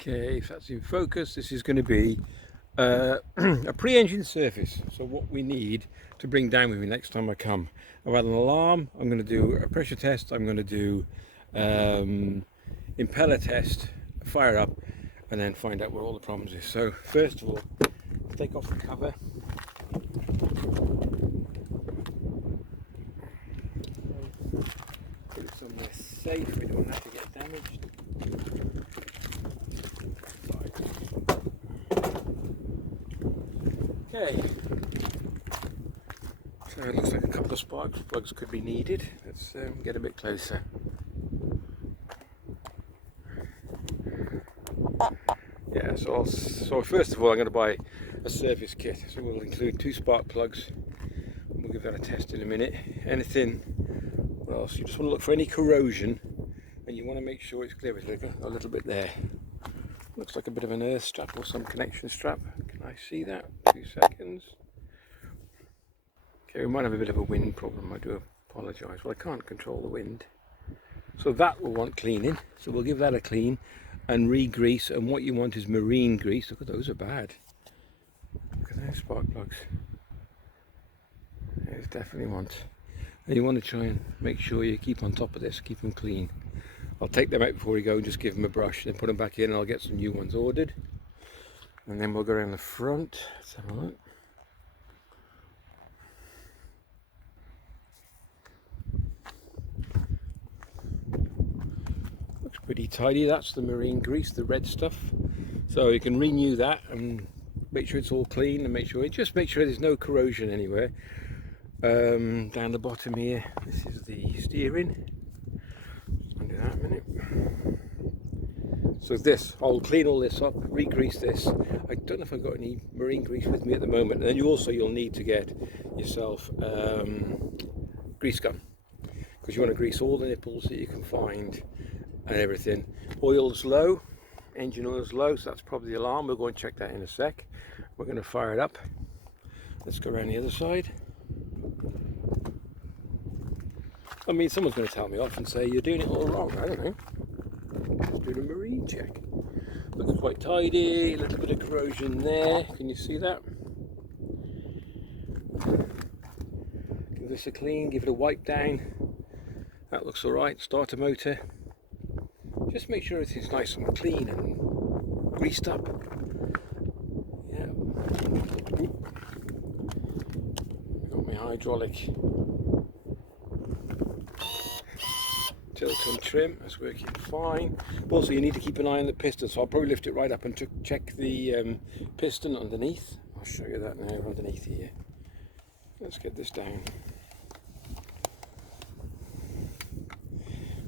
Okay, if that's in focus, this is going to be a pre-engine surface. So what we need to bring down with me next time I come. I've had an alarm, I'm going to do a pressure test, I'm going to do impeller test, fire up, and then find out what all the problems is. So first of all, take off the cover. Put it somewhere safe, we don't have to get damaged. Okay, so it looks like a couple of spark plugs could be needed. Let's get a bit closer. Yeah, so first of all I'm going to buy a service kit. So we'll include 2 spark plugs. We'll give that a test in a minute. Anything else, you just want to look for any corrosion and you want to make sure it's clear. It's like a little bit there. Looks like a bit of an earth strap or some connection strap. Can I see that? 2 seconds. Okay, we might have a bit of a wind problem. I do apologise. Well, I can't control the wind. So that will want cleaning. So we'll give that a clean and re-grease. And what you want is marine grease. Look at those, are bad. Look at those spark plugs. There's definitely want. And you want to try and make sure you keep on top of this, keep them clean. I'll take them out before we go and just give them a brush and then put them back in, and I'll get some new ones ordered. And then we'll go around the front. Let's have a look. Looks pretty tidy. That's the marine grease, the red stuff. So you can renew that and make sure it's all clean and make sure there's no corrosion anywhere. Down the bottom here, this is the steering. I'll do that in a minute. So this, I'll clean all this up, re-grease this. I don't know if I've got any marine grease with me at the moment. And then you'll need to get yourself grease gun, because you want to grease all the nipples that you can find and everything. Oil's low, engine oil's low, so that's probably the alarm. We'll go and check that in a sec. We're going to fire it up. Let's go around the other side. I mean, someone's going to tell me off and say you're doing it all wrong. I don't know. Let's do the marine check. Looks quite tidy. A little bit of corrosion there. Can you see that? Give this a clean. Give it a wipe down. That looks all right. Start a motor. Just make sure it's nice and clean and greased up. Yeah. Got my hydraulic tilt and trim, that's working fine. Also, you need to keep an eye on the piston, so I'll probably lift it right up and check the piston underneath. I'll show you that now underneath here. Let's get this down.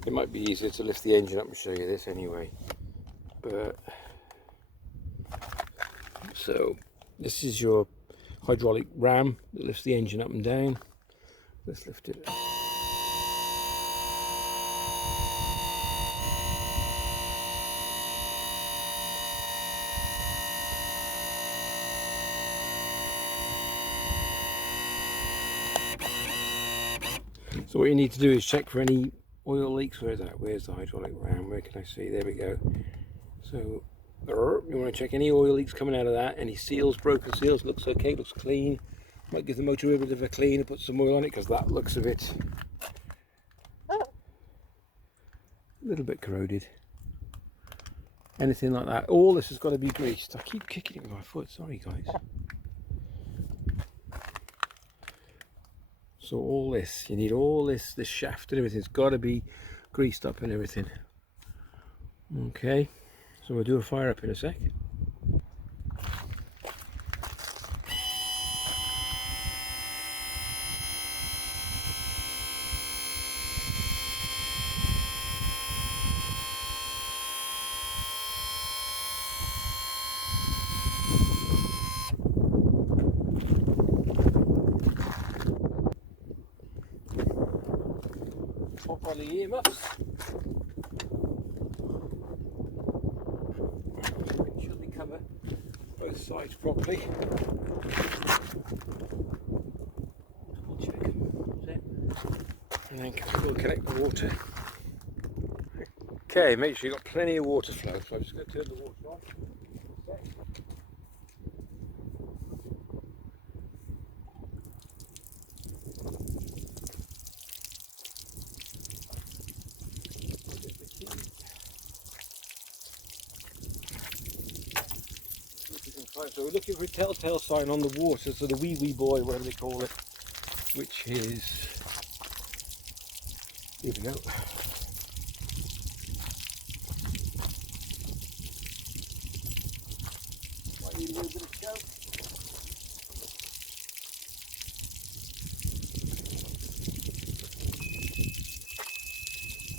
It might be easier to lift the engine up and show you this anyway. But so this is your hydraulic ram that lifts the engine up and down. Let's lift it up. So what you need to do is check for any oil leaks. Where is that? Where's the hydraulic ram? Where can I see? There we go. So you want to check any oil leaks coming out of that. Any seals, broken seals. Looks okay, looks clean. Might give the motor a bit of a clean and put some oil on it, because that looks a little bit corroded. Anything like that. All this has got to be greased. I keep kicking it with my foot. Sorry guys. So all this, you need all this shaft and everything's got to be greased up and everything. Okay, so we'll do a fire up in a sec. Pop on the earmuffs. Make sure they cover both sides properly. Double check. That's it. And then we'll connect the water. Okay, make sure you've got plenty of water flow. So I'm just going to turn the water on. So we're looking for a telltale sign on the water, so the wee boy, whatever they call it, which is, here we go. Might need a little bit of scope.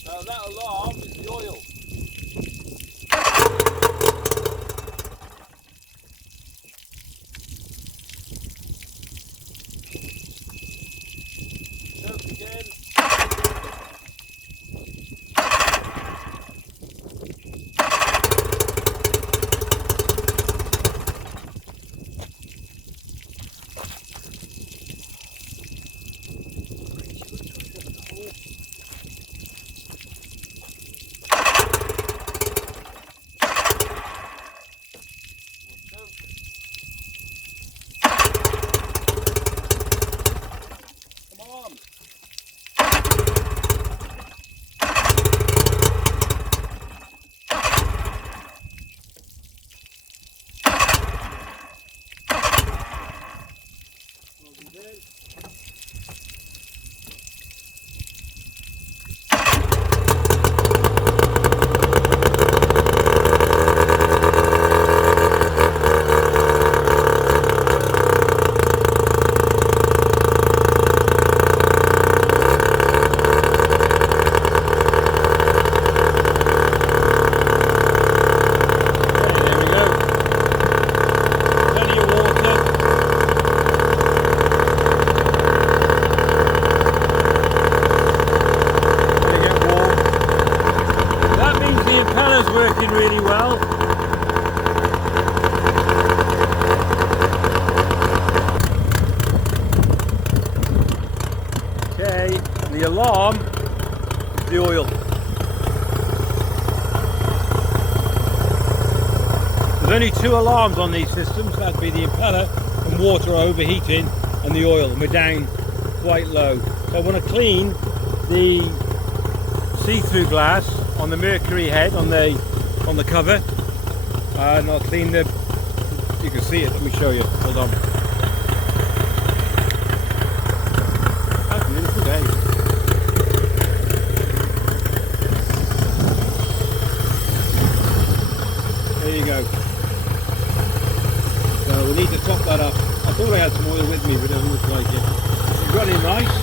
Now that alarm is the oil. Choke again. Working really well. Okay, the alarm, the oil. There's only 2 alarms on these systems. That'd be the impeller and water overheating, and the oil, and we're down quite low. So I want to clean the see-through glass on the Mercury head on the cover, and I'll clean the, you can see it, let me show you, hold on. That's a beautiful day. There you go. So we need to top that up. I thought I had some oil with me, but it doesn't look like it. It's running nice.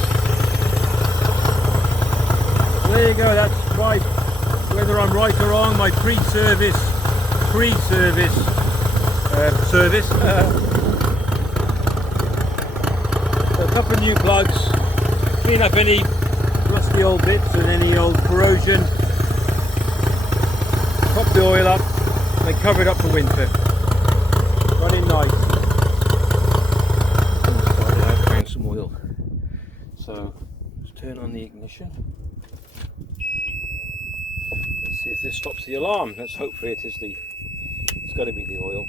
There you go, that's my, whether I'm right or wrong, my pre-service service. So a couple of new plugs, clean up any rusty old bits and any old corrosion, top the oil up, and then cover it up for winter. Running nice. Started out found some oil. So let's turn on the ignition. Let's see if this stops the alarm. Let's hope for it. It's got to be the oil.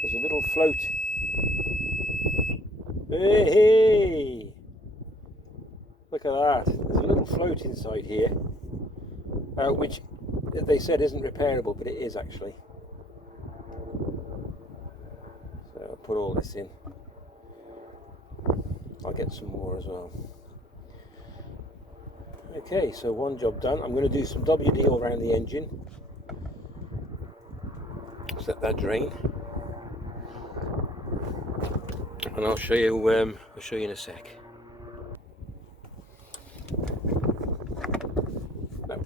There's a little float. Hey! Look at that. There's a little float inside here, which they said isn't repairable, but it is actually. So I'll put all this in. I'll get some more as well. Okay, so one job done. I'm going to do some WD all around the engine. Let that drain, and I'll show you in a sec.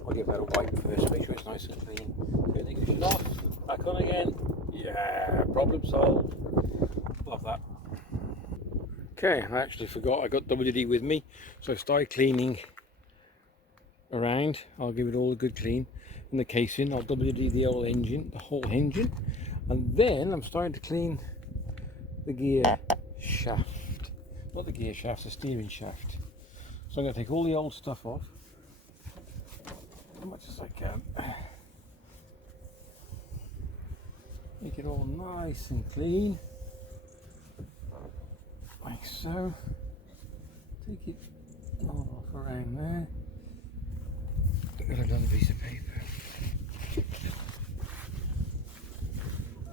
I'll give that a wipe first, make sure it's nice and clean. Turn the ignition off, back on again. Yeah, problem solved. Love that. Okay, I actually forgot I got WD with me, so I started cleaning around. I'll give it all a good clean in the casing. I'll WD the old engine, the whole engine, and then I'm starting to clean the gear shaft. Not the gear shaft, the steering shaft. So I'm going to take all the old stuff off, as much as I can. Make it all nice and clean, like so. Take it all off around there. I've got another piece of paper.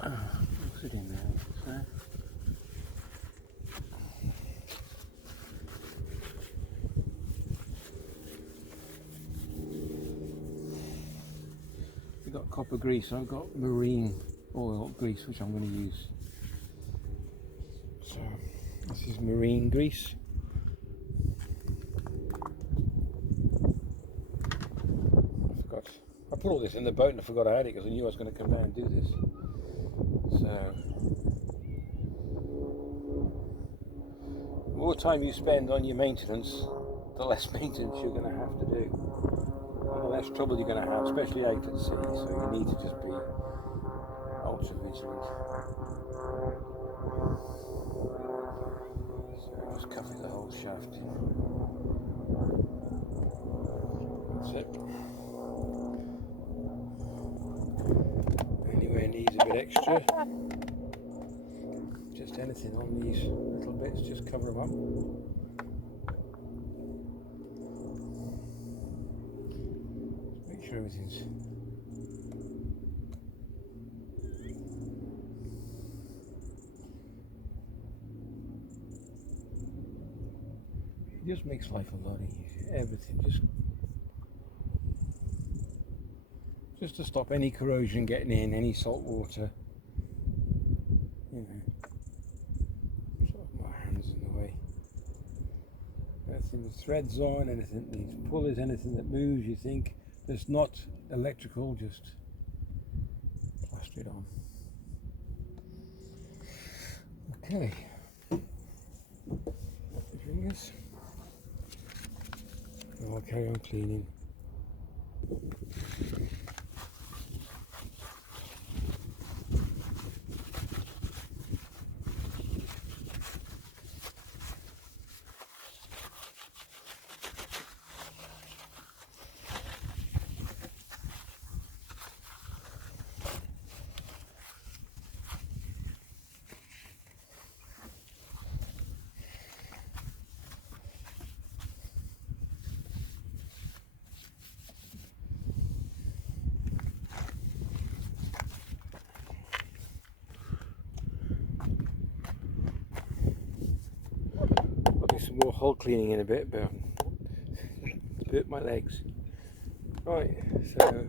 What's it in there? So. We've got copper grease, I've got marine oil grease which I'm going to use. So this is marine grease. I put all this in the boat and I forgot I had it because I knew I was going to come down and do this. So the more time you spend on your maintenance, the less maintenance you're going to have to do, and the less trouble you're going to have, especially out at sea. So you need to just be ultra vigilant. So let's cover the whole shaft in. That's it. Anywhere needs a bit extra, just anything on these little bits, just cover them up. Make sure everything's it just makes life a lot easier. Everything just to stop any corrosion getting in, any salt water, you know. Sort of my hands in the way. Anything with threads on, anything that needs pullers, anything that moves, you think that's not electrical, just plaster it on. Okay. Fingers. And I'll carry on cleaning. Some more hull cleaning in a bit, but hurt my legs. Right, so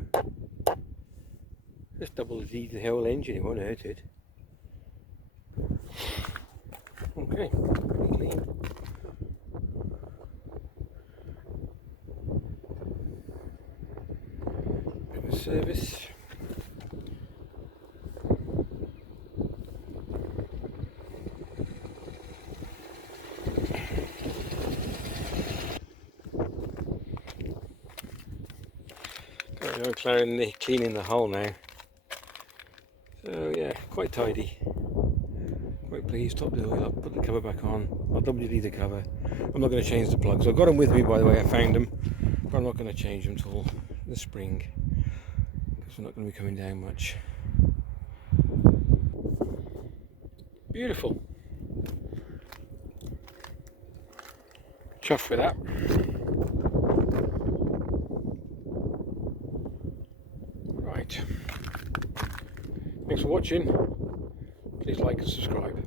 just double the whole engine, it won't hurt it. Okay, pretty clean. Bit of service. I'm cleaning the hull now. So yeah, quite tidy. Quite pleased. Top the oil up, put the cover back on. I'll WD the cover. I'm not going to change the plugs. I've got them with me, by the way. I found them, but I'm not going to change them till the spring because we're not going to be coming down much. Beautiful. Chuffed with that. Right. Thanks for watching. Please like and subscribe.